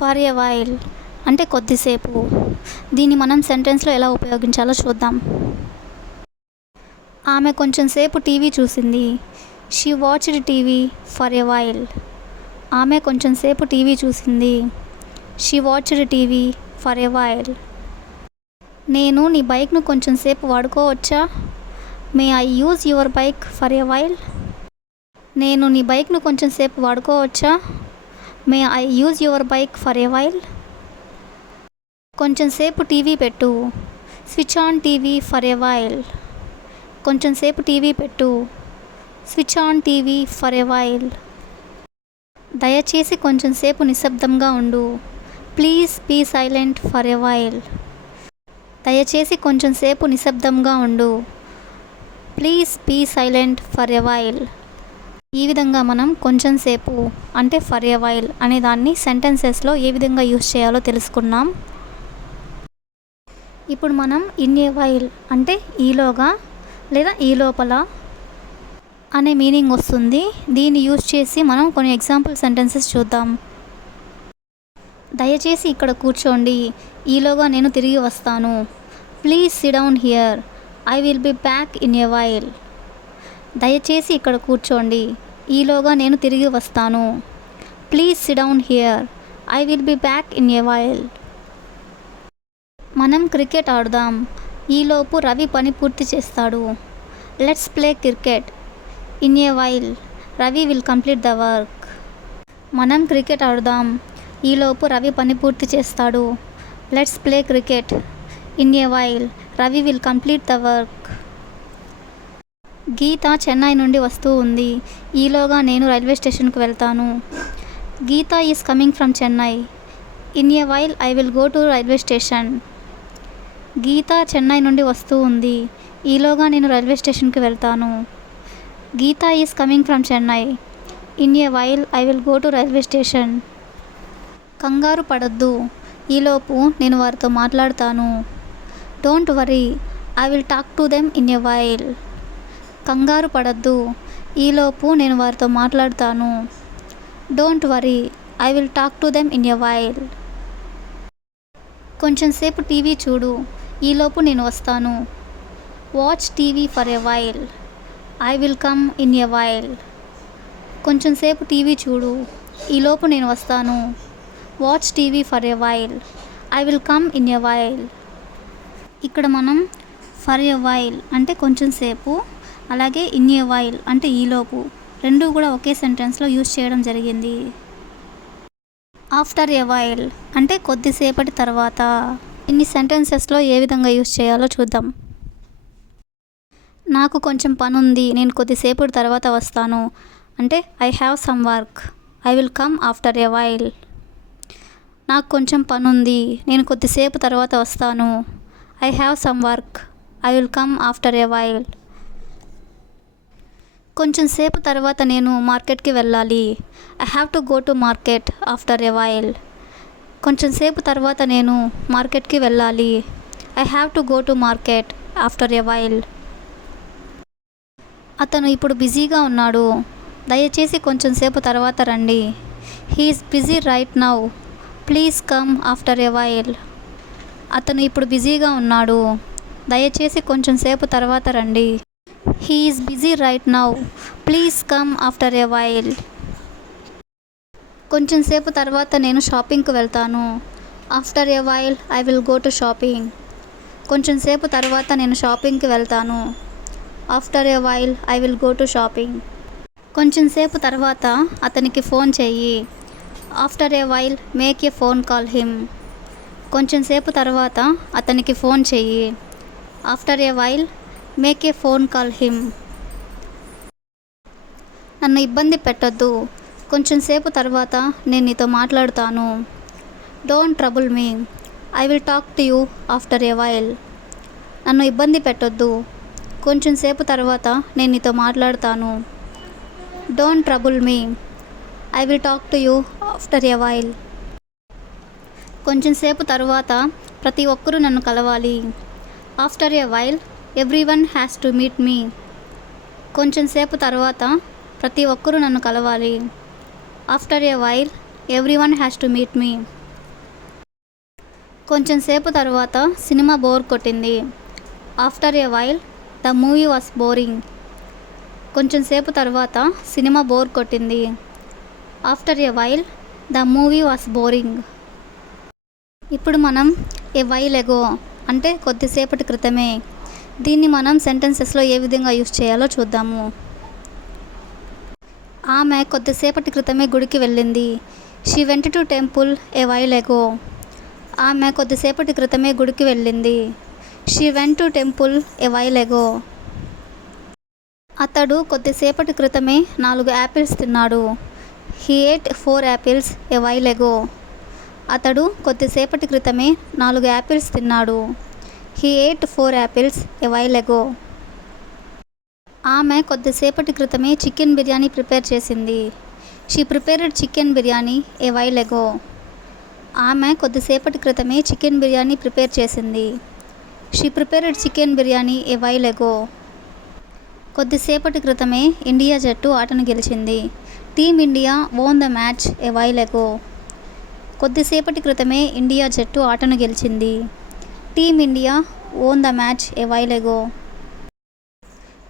For a while అంటే కొద్దిసేపు. దీన్ని మనం సెంటెన్స్లో ఎలా ఉపయోగించాలో చూద్దాం. ఆమె కొంచెం సేపు టీవీ చూసింది. She watched TV for a while. ఆమె కొంచెం సేపు టీవీ చూసింది. She watched TV for a while. నేను నీ బైక్ను కొంచెం సేపు వాడుకోవచ్చా? May I use your bike for a while. నేను నీ బైక్ను కొంచెం సేపు వాడుకోవచ్చా? May I use your bike for a while. కొంచెం సేపు టీవీ పెట్టు. Switch on TV for a while. కొంచెం సేపు టీవీ పెట్టు. Switch on TV for a while. దయచేసి కొంచెం సేపు నిశ్శబ్దంగా ఉండు. Please be silent for a while. దయచేసి కొంచెం సేపు నిశ్శబ్దంగా ఉండు. Please be silent for a while. ఈ విధంగా మనం కొంచెం సేపు అంటే ఫర్ ఎ వైల్ అనే దాన్ని సెంటెన్సెస్లో ఏ విధంగా యూజ్ చేయాలో తెలుసుకున్నాం. ఇప్పుడు మనం ఇన్ ఏ వైల్ అంటే ఈలోగా లేదా ఈ లోపల అనే మీనింగ్ వస్తుంది. దీన్ని యూజ్ చేసి మనం కొన్ని ఎగ్జాంపుల్ సెంటెన్సెస్ చూద్దాం. దయచేసి ఇక్కడ కూర్చోండి. ఈలోగా నేను తిరిగి వస్తాను. Please SIT down here. I will be back in a while. దయచేసి ఇక్కడ కూర్చోండి. ఈలోగా నేను తిరిగి వస్తాను. Please SIT down here. I will be back in a while. మనం క్రికెట్ ఆడుదాం. ఈలోపు రవి పని పూర్తి చేస్తాడు. Let's play cricket. In a while Ravi will complete the work. మనం క్రికెట్ ఆడుదాం. ఈలోపు రవి పని పూర్తి చేస్తాడు. Let's play cricket. In a while Ravi will complete the work. Geeta Chennai నుండి వస్తూ ఉంది. ఈలోగా నేను రైల్వే స్టేషన్కి వెళ్తాను. Geeta is coming from Chennai. In a while I will go to railway station. Geeta Chennai నుండి వస్తూ ఉంది. ఈలోగా నేను రైల్వే స్టేషన్కి వెళ్తాను. Geeta is coming from Chennai. In a while I will go to railway station. కంగారు పడొద్దు. ఈలోపు నేను వారితో మాట్లాడతాను. Don't worry. I will talk to them in a while. కంగారు పడద్దు. ఈలోపు నేను వారితో మాట్లాడతాను. Don't worry. I will talk to them in a while. కొంచెం సేపు టీవీ చూడు. ఈలోపు నేను వస్తాను. Watch TV for a while. I will come in a while. కొంచెం సేపు టీవీ చూడు. ఈలోపు నేను వస్తాను. Watch TV for a while. I will come in a while. ఇక్కడ మనం ఫర్ ఎ వైల్ అంటే కొంచెం సేపు, అలాగే ఇన్ ఏ వైల్ అంటే ఈలోపు రెండూ కూడా ఒకే సెంటెన్స్లో యూజ్ చేయడం జరిగింది. ఆఫ్టర్ ఏ వైల్ అంటే కొద్దిసేపటి తర్వాత. ఇన్ని సెంటెన్సెస్లో ఏ విధంగా యూజ్ చేయాలో చూద్దాం. నాకు కొంచెం పని ఉంది. నేను కొద్దిసేపటి తర్వాత వస్తాను అంటే I have some work. I will come after a while. నాకు కొంచెం పని ఉంది. నేను కొద్దిసేపు తర్వాత వస్తాను. I have some work. I will come after a while. కొంచెం సేపు తర్వాత నేను మార్కెట్కి వెళ్ళాలి. I have to go to market after a while. కొంచెం సేపు తర్వాత నేను మార్కెట్కి వెళ్ళాలి. I have to go to market after a while. అతను ఇప్పుడు బిజీగా ఉన్నాడు. దయచేసి కొంచెం సేపు తర్వాత రండి. He is busy right now. Please come after a while. అతను ఇప్పుడు బిజీగా ఉన్నాడు. దయచేసి కొంచెం సేపు తర్వాత రండి. He is busy right now. Please come after a while. కొంచెం సేపు తర్వాత నేను షాపింగ్కి వెళ్తాను. After a while I will go to shopping. కొంచెం సేపు తర్వాత నేను షాపింగ్కి వెళ్తాను. After a while I will go to shopping. కొంచెం సేపు తర్వాత అతనికి ఫోన్ చెయ్యి. After a while make a phone call him. కొంచెం సేపు తర్వాత అతనికి ఫోన్ చెయ్యి. After a while make a phone call him. నన్ను ఇబ్బంది పెట్టొద్దు. కొంచెం సేపు తర్వాత నేను నీతో మాట్లాడుతాను. Don't trouble me. I will talk to you after a while. నన్ను ఇబ్బంది పెట్టొద్దు. కొంచెం సేపు తర్వాత నేను నీతో మాట్లాడతాను. Don't trouble me. I will talk to you after a while. కొంచెం సేపు తర్వాత ప్రతి ఒక్కరూ నన్ను కలవాలి. After a while everyone has to meet me. కొంచెం సేపు తర్వాత ప్రతి ఒక్కరూ నన్ను కలవాలి. After a while everyone has to meet me. కొంచెం సేపు తర్వాత సినిమా బోర్ కొట్టింది. After a while the movie was boring. కొంచెం సేపు తర్వాత సినిమా బోర్ కొట్టింది. After a while the movie was boring. ఇప్పుడు మనం ఏ వైల్ ఎగో అంటే కొద్దిసేపటి క్రితమే, దీన్ని మనం సెంటెన్సెస్లో ఏ విధంగా యూస్ చేయాలో చూద్దాము. ఆమె కొద్దిసేపటి క్రితమే గుడికి వెళ్ళింది. She went to temple a while ago. ఆమె కొద్దిసేపటి క్రితమే గుడికి వెళ్ళింది. She went to temple a while ago. అతడు కొద్దిసేపటి క్రితమే 4 యాపిల్స్ తిన్నాడు. He ate 4 apples a while ago. అతడు కొద్దిసేపటి క్రితమే 4 యాపిల్స్ తిన్నాడు. He ate 4 apples a while ago. ఆమె కొద్దిసేపటి క్రితమే చికెన్ బిర్యానీ ప్రిపేర్ చేసింది. She prepared chicken biryani a while ago. ఆమె కొద్దిసేపటి క్రితమే చికెన్ బిర్యానీ ప్రిపేర్ చేసింది. She prepared chicken biryani a while ago. కొద్దిసేపటి క్రితమే ఇండియా జట్టు ఆటను గెలిచింది. Team India won the match a while ago. కొద్దిసేపటి క్రితమే ఇండియా జట్టు ఆటను గెలిచింది. Team India won the match a while ago.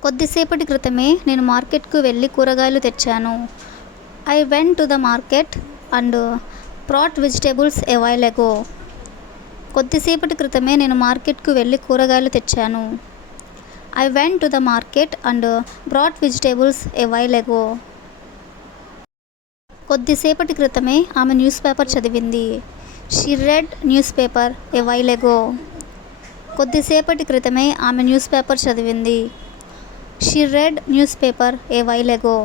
కొద్దిసేపటి క్రితమే నేను మార్కెట్కు వెళ్ళి కూరగాయలు తెచ్చాను. I went to the market and brought vegetables a while ago. కొద్దిసేపటి క్రితమే నేను మార్కెట్కు వెళ్ళి కూరగాయలు తెచ్చాను. I went to the market and brought vegetables a while ago. కొద్దిసేపటి క్రితమే ఆమె న్యూస్ పేపర్ చదివింది. She read newspaper a while ago. కొద్దిసేపటి క్రితమే ఆమె న్యూస్ పేపర్ చదివింది. She read newspaper a while ago.